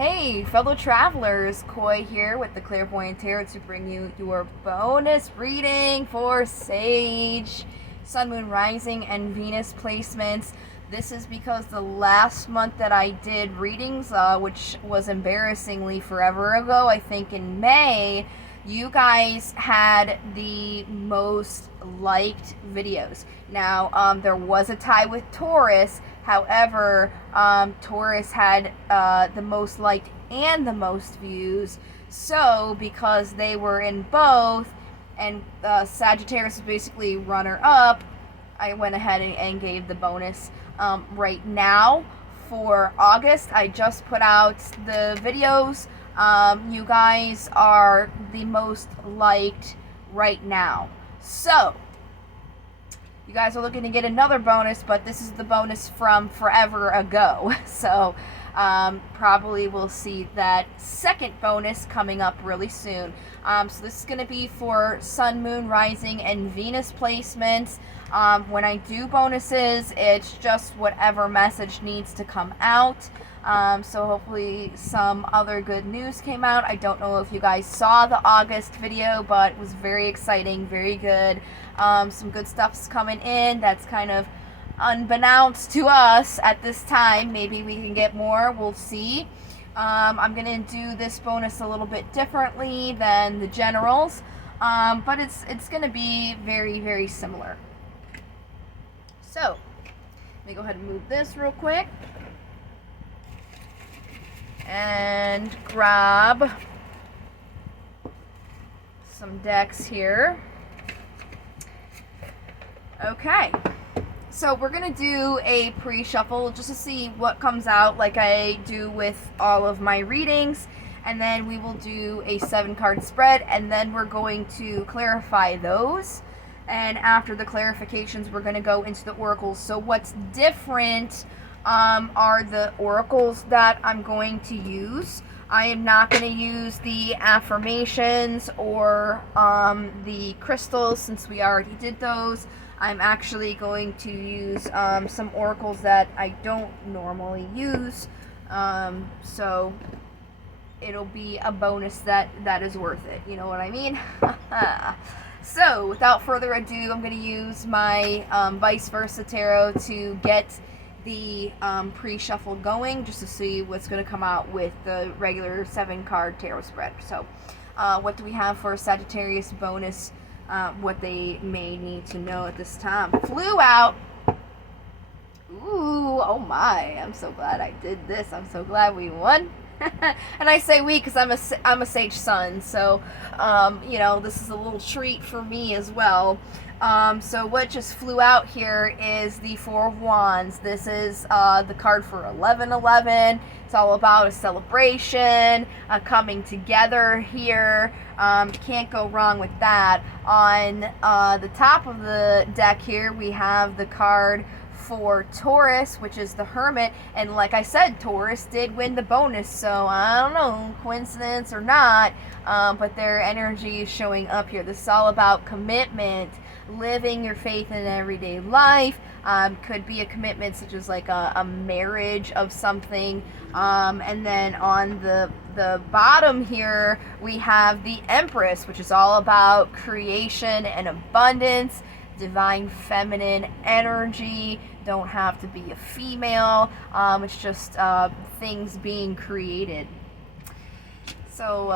Hey, fellow travelers, Koi here with the Clairvoyant Tarot to bring you your bonus reading for Sage, Sun, Moon, Rising, and Venus placements. This is because the last month that I did readings, which was embarrassingly forever ago, I think in May, you guys had the most liked videos. Now, there was a tie with Taurus. However, Taurus had the most liked and the most views. So, because they were in both, and Sagittarius was basically runner-up, I went ahead and gave the bonus. Right now, for August, I just put out the videos. You guys are the most liked right now. So, you guys are looking to get another bonus, but this is the bonus from forever ago. So, probably we'll see that second bonus coming up really soon. So this is going to be for Sun, Moon, Rising, and Venus placements. When I do bonuses, it's just whatever message needs to come out. So hopefully some other good news came out. I don't know if you guys saw the August video, but it was very exciting, very good. Some good stuff's coming in that's kind of unbeknownst to us at this time. Maybe we can get more, we'll see. I'm gonna do this bonus a little bit differently than the generals, but it's gonna be very, very similar. So, let me go ahead and move this real quick and grab some decks here. Okay, so we're gonna do a pre-shuffle just to see what comes out, like I do with all of my readings, and then we will do a 7-card spread, and then we're going to clarify those. And after the clarifications, we're going to go into the oracles. So what's different are the oracles that I'm going to use. I am not going to use the affirmations or the crystals, since we already did those. I'm actually going to use some oracles that I don't normally use. So it'll be a bonus that is worth it. You know what I mean? So, without further ado, I'm going to use my Vice Versa Tarot to get the pre-shuffle going, just to see what's going to come out with the regular 7-card tarot spread. So, what do we have for Sagittarius bonus, what they may need to know at this time? Flew out. Ooh, oh my, I'm so glad I did this. I'm so glad we won. And I say we because I'm a Sage Sun, so you know, this is a little treat for me as well. So what just flew out here is the Four of Wands. This is the card for 11/11. It's all about a celebration, coming together here. Can't go wrong with that. On the top of the deck here, we have the card for Taurus, which is the Hermit, and like I said, Taurus did win the bonus, so I don't know, coincidence or not, but their energy is showing up here. This is all about commitment, living your faith in everyday life. Could be a commitment such as like a marriage of something, and then on the bottom here we have the Empress, which is all about creation and abundance, divine feminine energy. Don't have to be a female. It's just things being created. So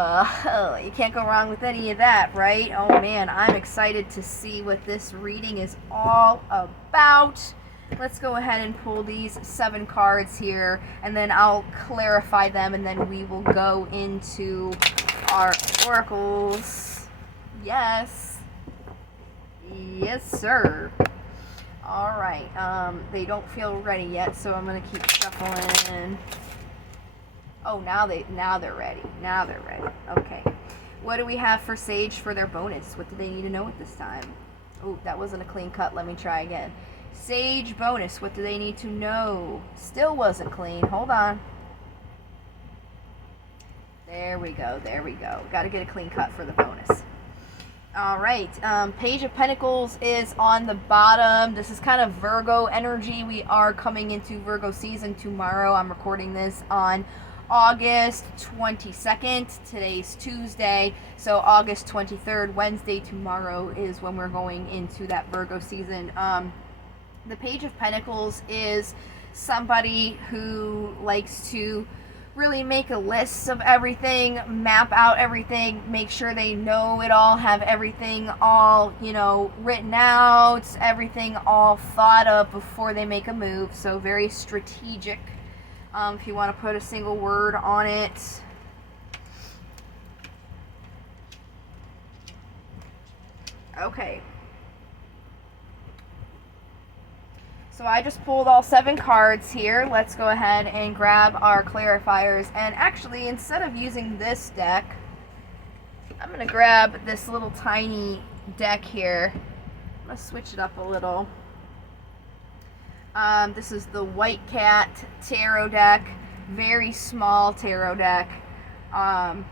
you can't go wrong with any of that, right? Oh man, I'm excited to see what this reading is all about. Let's go ahead and pull these 7 cards here, and then I'll clarify them, and then we will go into our oracles. Yes. Yes, sir. All right. They don't feel ready yet, so I'm gonna keep shuffling. Oh, now they're ready. Now they're ready. Okay. What do we have for Sage for their bonus? What do they need to know at this time? Oh, that wasn't a clean cut. Let me try again. Sage bonus. What do they need to know? Still wasn't clean. Hold on. There we go. There we go. Got to get a clean cut for the bonus. All right, Page of Pentacles is on the bottom. This is kind of Virgo energy. We are coming into Virgo season tomorrow. I'm recording this on August 22nd. Today's Tuesday, so August 23rd, Wednesday, tomorrow is when we're going into that Virgo season. The Page of Pentacles is somebody who likes to really make a list of everything, map out everything, make sure they know it all, have everything all, written out, everything all thought of before they make a move. So very strategic. If you want to put a single word on it. Okay. So I just pulled all 7 cards here. Let's go ahead and grab our clarifiers. And actually, instead of using this deck, I'm going to grab this little tiny deck here. I'm going to switch it up a little. This is the White Cat Tarot deck. Very small tarot deck. But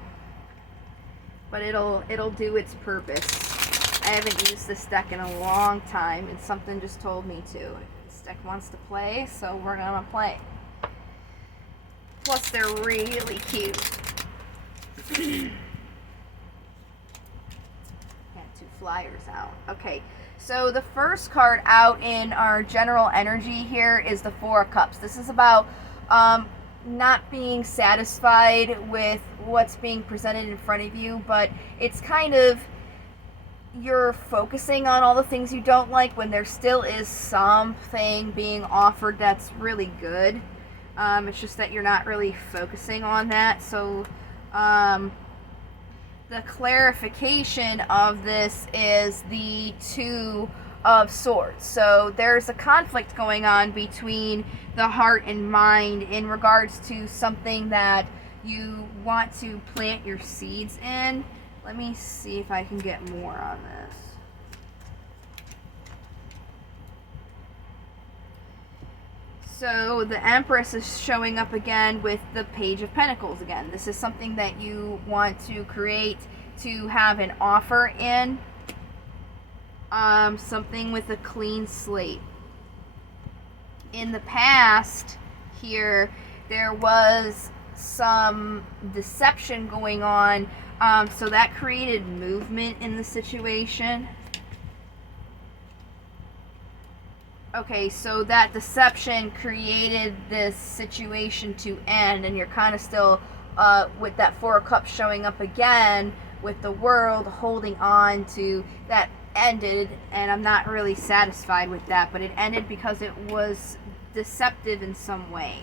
it'll do its purpose. I haven't used this deck in a long time, and something just told me to. Deck wants to play, so we're gonna play. Plus, they're really cute. Got 2 flyers out. Okay, so the first card out in our general energy here is the 4 of Cups. This is about not being satisfied with what's being presented in front of you, but it's kind of you're focusing on all the things you don't like when there still is something being offered that's really good. It's just that you're not really focusing on that. So the clarification of this is the 2 of Swords. So there's a conflict going on between the heart and mind in regards to something that you want to plant your seeds in. Let me see if I can get more on this. So the Empress is showing up again with the Page of Pentacles again. This is something that you want to create, to have an offer in. Something with a clean slate. In the past here, there was some deception going on. So that created movement in the situation. Okay, so that deception created this situation to end, and you're kind of still, with that 4 of Cups showing up again, with the World holding on to that ended, and I'm not really satisfied with that, but it ended because it was deceptive in some way.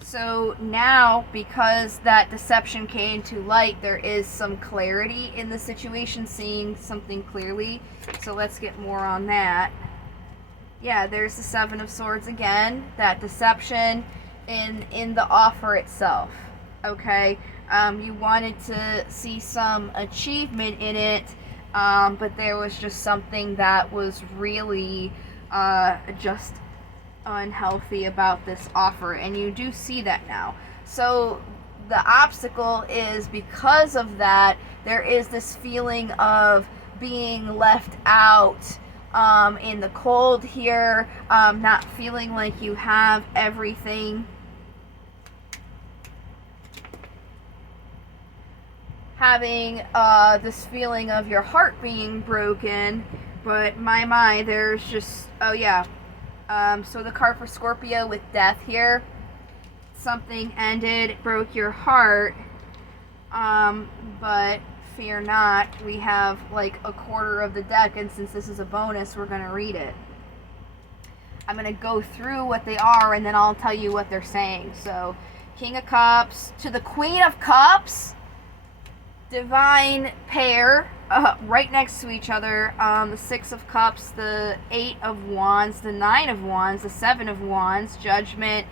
So now, because that deception came to light, there is some clarity in the situation, seeing something clearly. So let's get more on that. Yeah, there's the 7 of Swords again. That deception in the offer itself. Okay, you wanted to see some achievement in it, but there was just something that was really just unhealthy about this offer, and you do see that now. So the obstacle is, because of that, there is this feeling of being left out in the cold here, not feeling like you have everything. Having this feeling of your heart being broken, but my, there's just, oh yeah. So the card for Scorpio with Death here. Something ended, broke your heart, but fear not. We have like a quarter of the deck, and since this is a bonus, we're going to read it. I'm going to go through what they are, and then I'll tell you what they're saying. So, King of Cups to the Queen of Cups. Divine pair, right next to each other. The 6 of Cups, the 8 of Wands, the 9 of Wands, the 7 of Wands, Judgment,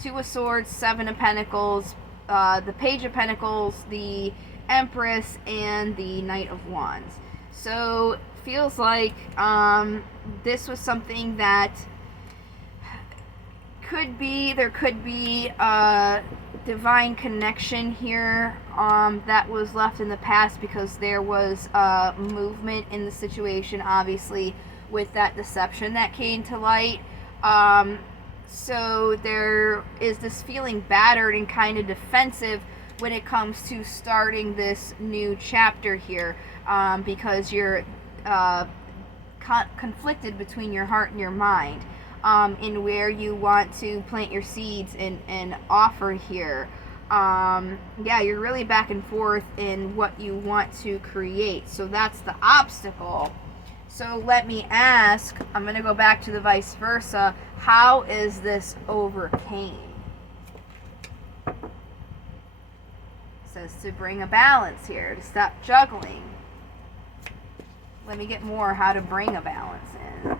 2 of Swords, 7 of Pentacles, the Page of Pentacles, the Empress, and the Knight of Wands. So feels like this was something that there could be divine connection here that was left in the past, because there was movement in the situation, obviously, with that deception that came to light. So there is this feeling battered and kind of defensive when it comes to starting this new chapter here, because you're conflicted between your heart and your mind, in where you want to plant your seeds and offer here. Yeah, you're really back and forth in what you want to create. So that's the obstacle. So let me ask, I'm going to go back to the vice versa. How is this overcame? It says to bring a balance here, to stop juggling. Let me get more how to bring a balance in.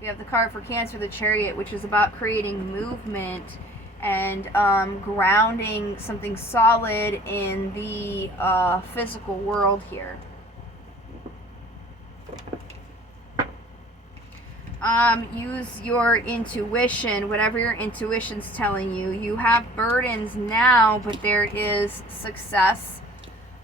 We have the card for Cancer, the Chariot, which is about creating movement and grounding something solid in the physical world here. Use your intuition, whatever your intuition's telling you. You have burdens now, but there is success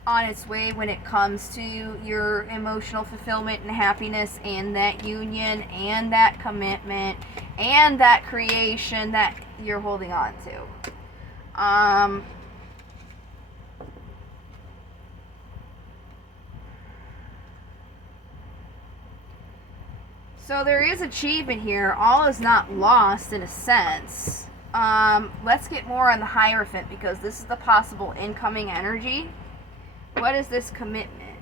on its way when it comes to your emotional fulfillment and happiness, and that union and that commitment and that creation that you're holding on to. So there is achievement here. All is not lost in a sense. Let's get more on the Hierophant, because this is the possible incoming energy. What is this commitment?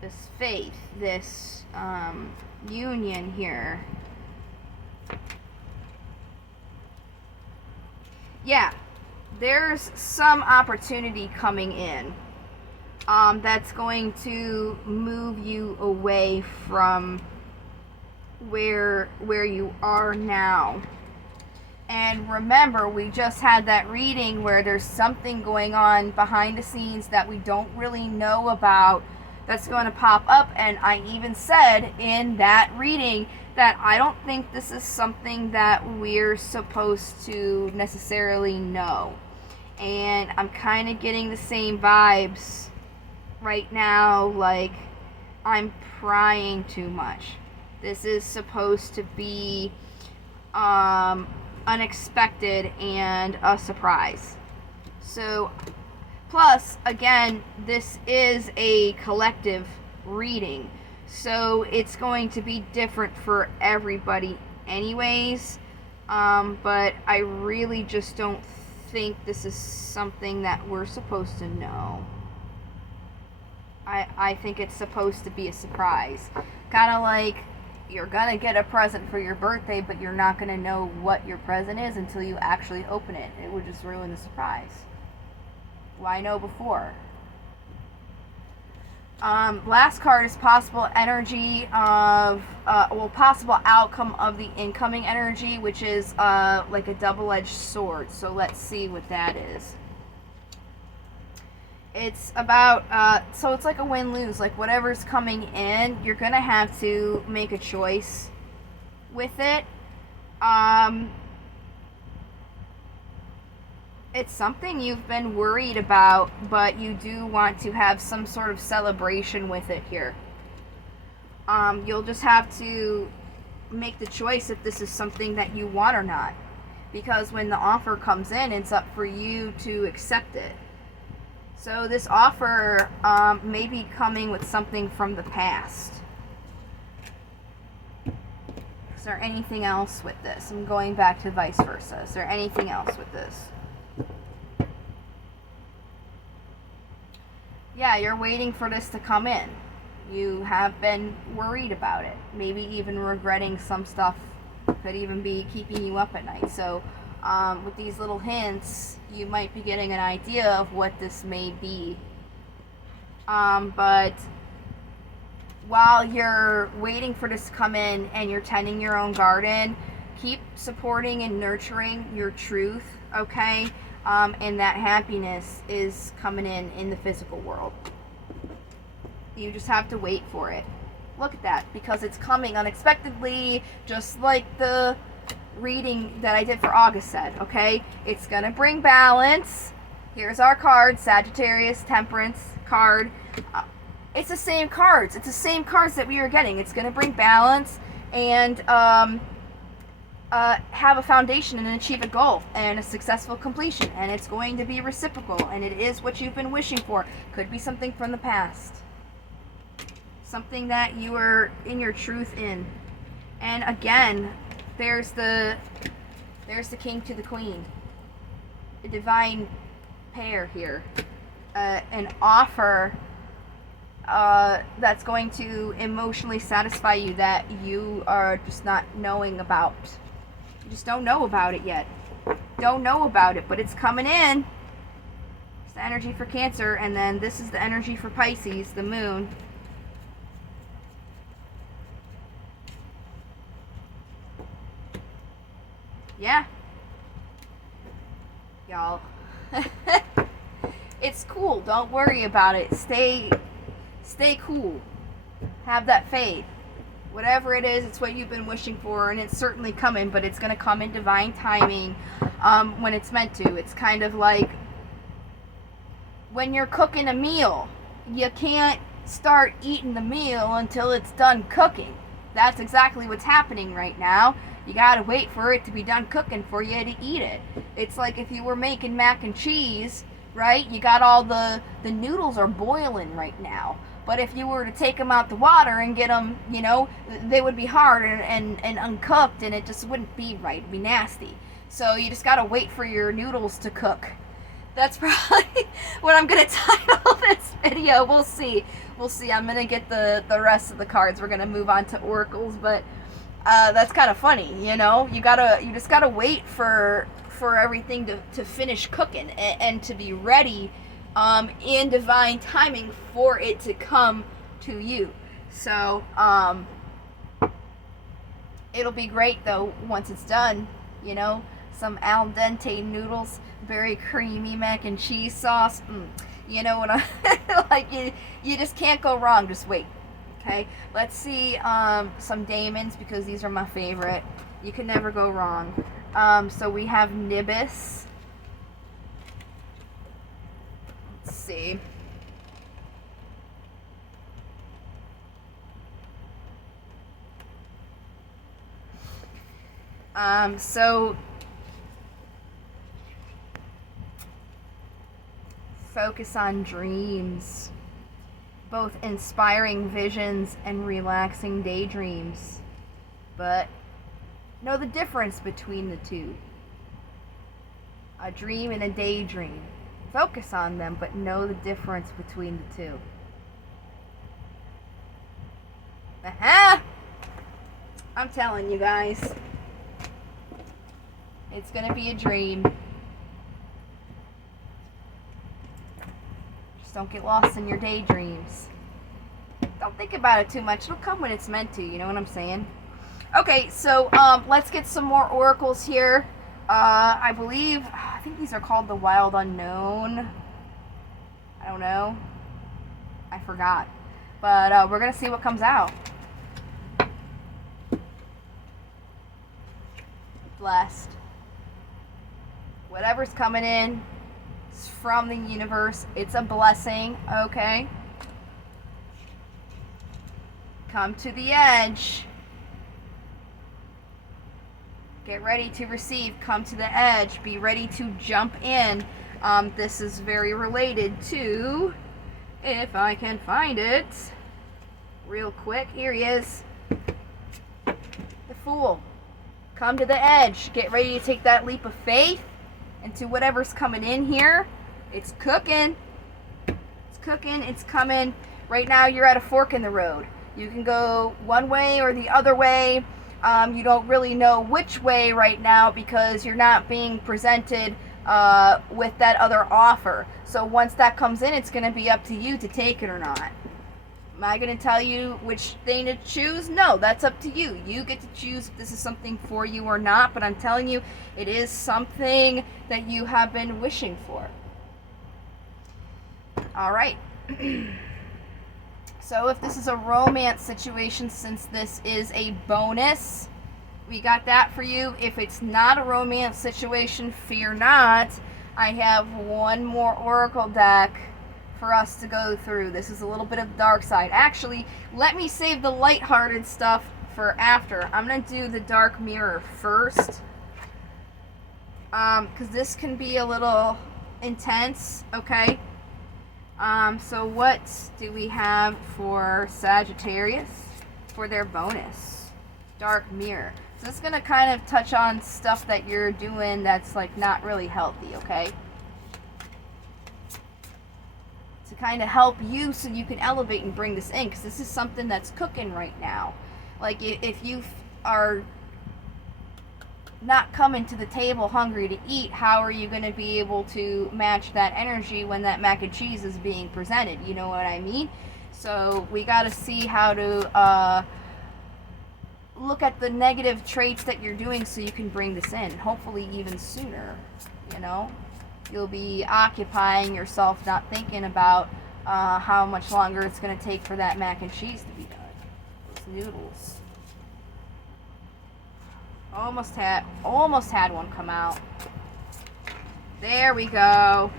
This faith, this union here. Yeah, there's some opportunity coming in that's going to move you away from where you are now. And remember, we just had that reading where there's something going on behind the scenes that we don't really know about that's going to pop up. And I even said in that reading that I don't think this is something that we're supposed to necessarily know. And I'm kind of getting the same vibes right now, like I'm prying too much. This is supposed to be unexpected and a surprise. So, plus, again, this is a collective reading, so it's going to be different for everybody anyways, but I really just don't think this is something that we're supposed to know. I think it's supposed to be a surprise. Kind of like you're gonna get a present for your birthday, but you're not gonna know what your present is until you actually open it. It would just ruin the surprise. Why know before? Last card is possible energy of, possible outcome of the incoming energy, which is like a double-edged sword. So let's see what that is. It's about, so it's like a win-lose. Like whatever's coming in, you're going to have to make a choice with it. It's something you've been worried about, but you do want to have some sort of celebration with it here. You'll just have to make the choice if this is something that you want or not. Because when the offer comes in, it's up for you to accept it. So this offer may be coming with something from the past. Is there anything else with this? I'm going back to vice versa. Is there anything else with this? Yeah, you're waiting for this to come in. You have been worried about it. Maybe even regretting some stuff could even be keeping you up at night. So with these little hints, you might be getting an idea of what this may be. But while you're waiting for this to come in and you're tending your own garden, keep supporting and nurturing your truth, okay? And that happiness is coming in the physical world. You just have to wait for it. Look at that, because it's coming unexpectedly, just like the reading that I did for August said, okay? It's going to bring balance. Here's our card, Sagittarius, Temperance card. It's the same cards. It's the same cards that we were getting. It's going to bring balance and have a foundation and achieve a goal and a successful completion. And it's going to be reciprocal. And it is what you've been wishing for. Could be something from the past. Something that you were in your truth in. And again, there's the king to the queen. A divine pair here. An offer that's going to emotionally satisfy you that you are just not knowing about. You just don't know about it yet. Don't know about it, but it's coming in. It's the energy for Cancer, and then this is the energy for Pisces, the moon. Yeah. Y'all. It's cool. Don't worry about it. Stay cool. Have that faith. Whatever it is, it's what you've been wishing for, and it's certainly coming, but it's going to come in divine timing when it's meant to. It's kind of like when you're cooking a meal. You can't start eating the meal until it's done cooking. That's exactly what's happening right now. You gotta wait for it to be done cooking for you to eat it. It's like if you were making mac and cheese, right? You got all the noodles are boiling right now. But if you were to take them out the water and get them, you know, they would be hard and uncooked, and it just wouldn't be right. It'd be nasty. So you just gotta wait for your noodles to cook. That's probably what I'm gonna title this video. We'll see. We'll see. I'm gonna get the rest of the cards. We're gonna move on to oracles, but that's kind of funny, you know. You just gotta wait for everything to finish cooking and to be ready in divine timing for it to come to you. So it'll be great though once it's done. You know, some al dente noodles, very creamy mac and cheese sauce. You know what I like? You just can't go wrong. Just wait. Okay, let's see some daemons, because these are my favorite. You can never go wrong. So we have Nibis. Let's see. So focus on dreams. Both inspiring visions and relaxing daydreams. But know the difference between the two. A dream and a daydream. Focus on them, but know the difference between the two. I'm telling you guys. It's gonna be a dream. Don't get lost in your daydreams. Don't think about it too much. It'll come when it's meant to, you know what I'm saying? Okay, so let's get some more oracles here. I think these are called the Wild Unknown. I don't know. I forgot. But we're going to see what comes out. Blessed. Whatever's coming in, from the universe, it's a blessing. Okay, come to the edge. Get ready to receive. Come to the edge. Be ready to jump in. This is very related to, if I can find it real quick, here he is, the Fool. Come to the edge. Get ready to take that leap of faith into whatever's coming in here. It's cooking. It's cooking. It's coming. Right now you're at a fork in the road. You can go one way or the other way. You don't really know which way right now because you're not being presented with that other offer. So once that comes in, it's going to be up to you to take it or not. Am I going to tell you which thing to choose? No, that's up to you. You get to choose if this is something for you or not, but I'm telling you, it is something that you have been wishing for. All right. So if this is a romance situation, since this is a bonus, We got that for you. If it's not a romance situation, fear not. I have one more oracle deck for us to go through. This is a little bit of the dark side. Actually, let me save the lighthearted stuff for after. I'm going to do the dark mirror first. Because this can be a little intense, okay? So what do we have for Sagittarius for their bonus? Dark mirror. So this is going to kind of touch on stuff that you're doing that's like not really healthy, okay? To kind of help you so you can elevate and bring this in, because this is something that's cooking right now. Like if you are not coming to the table hungry to eat, how are you going to be able to match that energy when that mac and cheese is being presented? You know what I mean? So we got to see how to look at the negative traits that you're doing so you can bring this in, hopefully even sooner. You know, you'll be occupying yourself, not thinking about how much longer it's going to take for that mac and cheese to be done. Those noodles. Almost had one come out. There we go.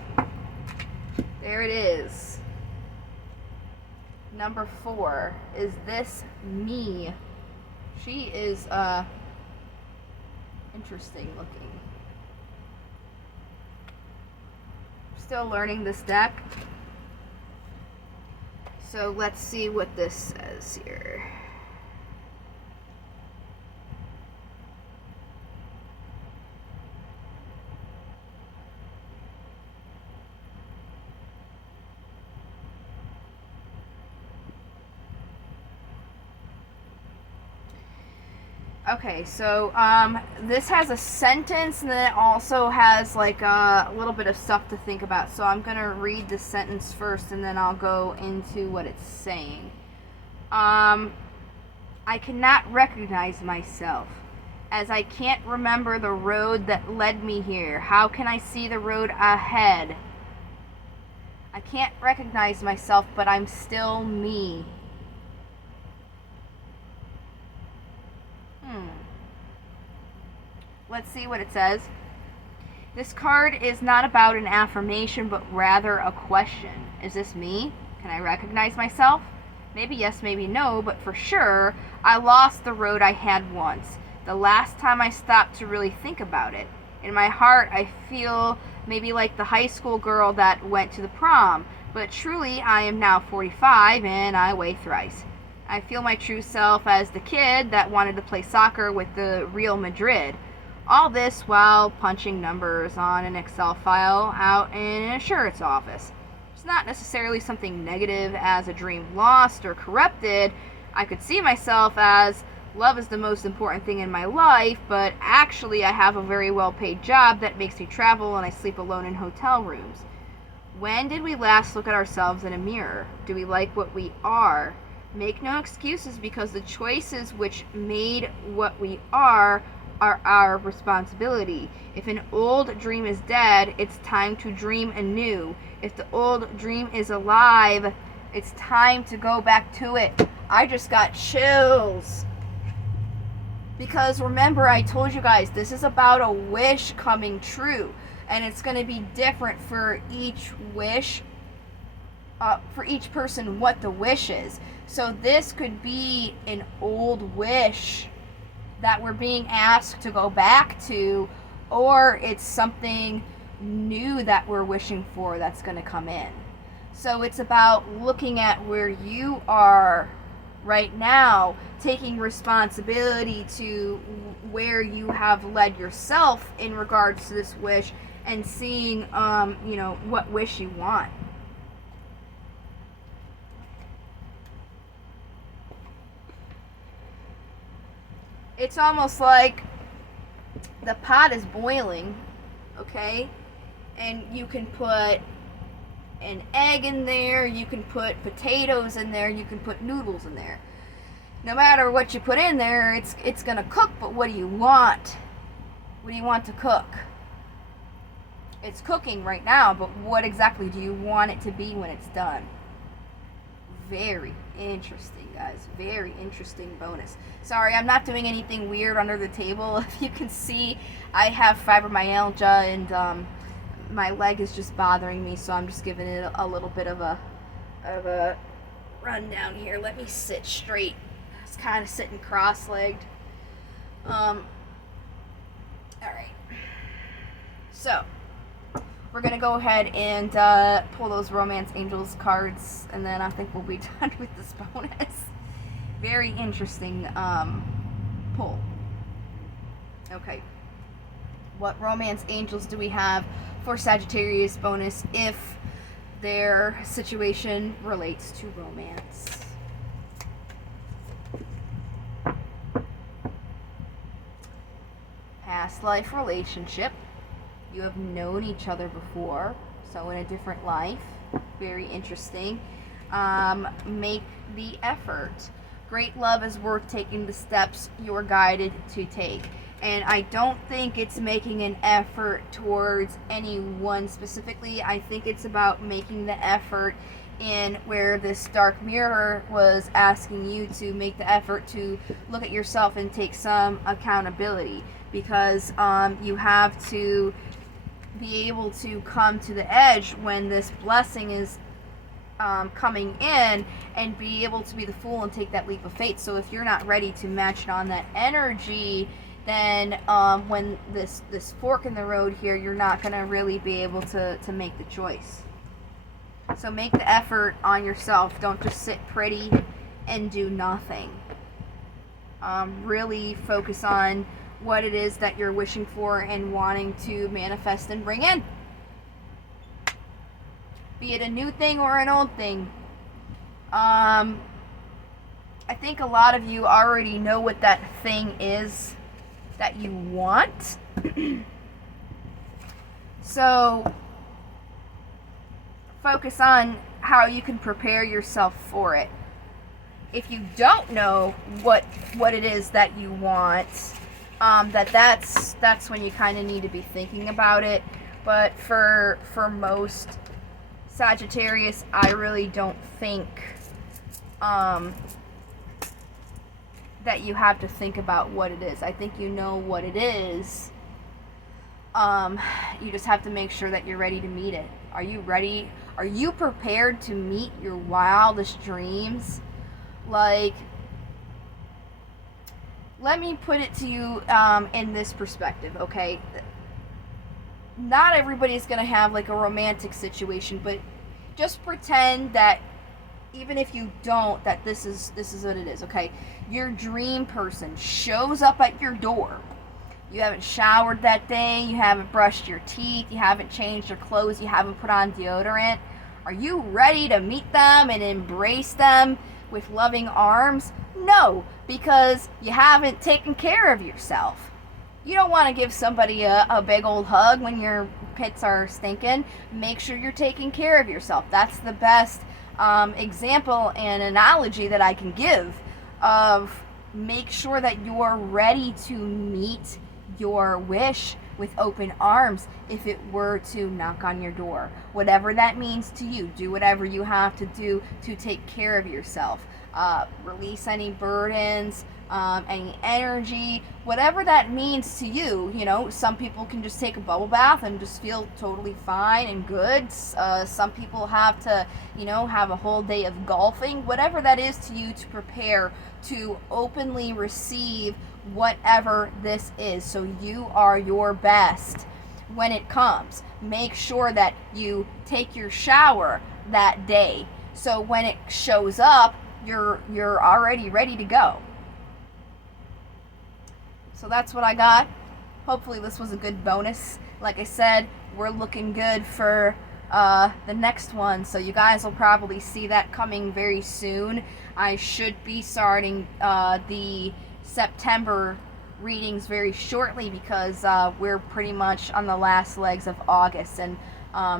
There it is. Number 4. Is this me? She is interesting looking. Still learning this deck. So let's see what this says here. Okay, so this has a sentence, and then it also has like a little bit of stuff to think about. So I'm gonna read the sentence first, and then I'll go into what it's saying. I cannot recognize myself, as I can't remember the road that led me here. How can I see the road ahead? I can't recognize myself, but I'm still me. Let's see what it says. This card is not about an affirmation, but rather a question. Is this me? Can I recognize myself? Maybe yes, maybe no, but for sure, I lost the road I had once. The last time I stopped to really think about it. In my heart, I feel maybe like the high school girl that went to the prom, but truly, I am now 45 and I weigh thrice. I feel my true self as the kid that wanted to play soccer with the Real Madrid. All this while punching numbers on an Excel file out in an insurance office. It's not necessarily something negative as a dream lost or corrupted. I could see myself as love is the most important thing in my life, but actually I have a very well-paid job that makes me travel and I sleep alone in hotel rooms. When did we last look at ourselves in a mirror? Do we like what we are? Make no excuses, because the choices which made what we are our responsibility. If an old dream is dead, it's time to dream anew. If the old dream is alive, it's time to go back to it. I just got chills. Because remember, I told you guys, this is about a wish coming true. And it's going to be different for each wish, for each person, what the wish is. So this could be an old wish that we're being asked to go back to, or it's something new that we're wishing for that's going to come in. So it's about looking at where you are right now, taking responsibility to where you have led yourself in regards to this wish, and seeing what wish you want. It's almost like the pot is boiling, okay? And you can put an egg in there, you can put potatoes in there, you can put noodles in there. No matter what you put in there, it's gonna cook, but what do you want? What do you want to cook? It's cooking right now, but what exactly do you want it to be when it's done? Very interesting, guys. Very interesting bonus. Sorry, I'm not doing anything weird under the table. If you can see, I have fibromyalgia and my leg is just bothering me, so I'm just giving it a little bit of a rundown here. Let me sit straight. It's kind of sitting cross-legged. All right. So we're gonna go ahead and pull those Romance Angels cards, and then I think we'll be done with this bonus. Very interesting pull. Okay. What Romance Angels do we have for Sagittarius bonus if their situation relates to romance? Past life relationship. You have known each other before, so in a different life. Very interesting. Make the effort. Great love is worth taking the steps you're guided to take. And I don't think it's making an effort towards anyone specifically. I think it's about making the effort in where this dark mirror was asking you to make the effort to look at yourself and take some accountability, because you have to be able to come to the edge when this blessing is coming in, and be able to be the fool and take that leap of faith. So if you're not ready to match it on that energy, then when this fork in the road here, you're not going to really be able to make the choice. So make the effort on yourself. Don't just sit pretty and do nothing. Really focus on what it is that you're wishing for and wanting to manifest and bring in. Be it a new thing or an old thing. I think a lot of you already know what that thing is that you want. So focus on how you can prepare yourself for it. If you don't know what it is that you want, that's when you kind of need to be thinking about it. But for most Sagittarius, I really don't think that you have to think about what it is. I think you know what it is. You just have to make sure that you're ready to meet it. Are you ready? Are you prepared to meet your wildest dreams? Like, let me put it to you in this perspective, okay? Not everybody's going to have like a romantic situation, but just pretend that even if you don't, that this is what it is, okay? Your dream person shows up at your door. You haven't showered that day, you haven't brushed your teeth, you haven't changed your clothes, you haven't put on deodorant. Are you ready to meet them and embrace them with loving arms? No, because you haven't taken care of yourself. You don't want to give somebody a big old hug when your pits are stinking. Make sure you're taking care of yourself. That's the best example and analogy that I can give of make sure that you're ready to meet your wish with open arms if it were to knock on your door. Whatever that means to you, do whatever you have to do to take care of yourself. Release any burdens, any energy, whatever that means to you. You know, some people can just take a bubble bath and just feel totally fine and good. Some people have to, you know, have a whole day of golfing. Whatever that is to you, to prepare to openly receive whatever this is, so you are your best when it comes. Make sure that you take your shower that day, so when it shows up, you're already ready to go. So that's what I got. Hopefully this was a good bonus. Like I said, we're looking good for the next one, so you guys will probably see that coming very soon. I should be starting the September readings very shortly, because we're pretty much on the last legs of August, and I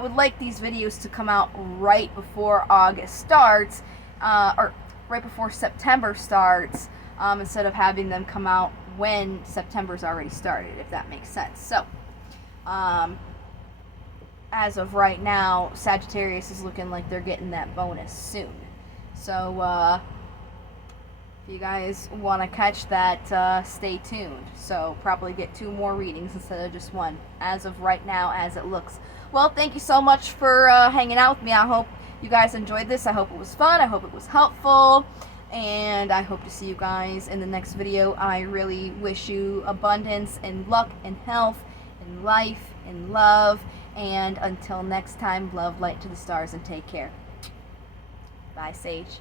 would like these videos to come out right before August starts, or right before September starts, instead of having them come out when September's already started, if that makes sense. So as of right now, Sagittarius is looking like they're getting that bonus soon. So, if you guys want to catch that, stay tuned. So, probably get 2 more readings instead of just 1, as of right now, as it looks. Well, thank you so much for hanging out with me. I hope you guys enjoyed this. I hope it was fun. I hope it was helpful. And I hope to see you guys in the next video. I really wish you abundance and luck and health and life and love. And until next time, love, light to the stars, and take care. Bye, Sage.